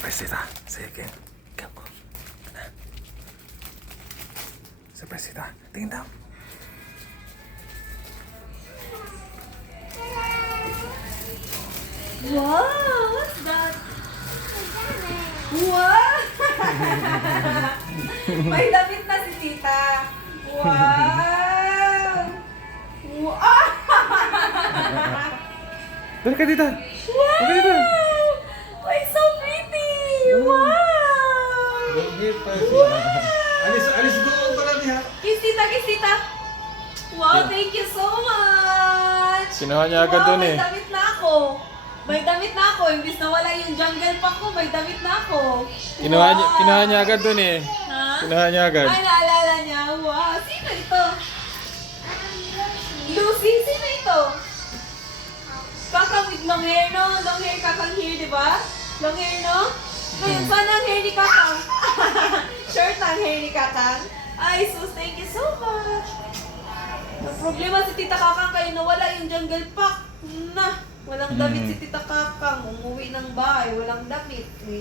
Surprise kita. Sige. Go. Surprise kita. Tingin daw. Wow! What's that? Wow! May damit na si tita. Wow! Wow! Dali ka dito. Wow! Dali dito. Oh, it's so pretty! Wow! Alis doon pala niya. Kiss tita! Wow, thank you so much! Kinuha niya agad dun eh. May damit na ako. Imbis na wala yung jungle pack ko, may damit na ako. Kinuha niya agad dun eh. Ha? Kinuha niya agad. Ay, naalala niya. Wow, sino ito? Lucy, sino ito? Kakang with long hair, no? Long hair, kakang hair, di ba? Long hair, no? Ngayon, saan ang hair ni kakang? Short ang hair ni kakang? Ay, sus, thank you so much. Ang problema si Tita Kakang kayo nawala yung jungle pack. Walang damit si Tita Kakang. Umuwi ng bahay, walang damit.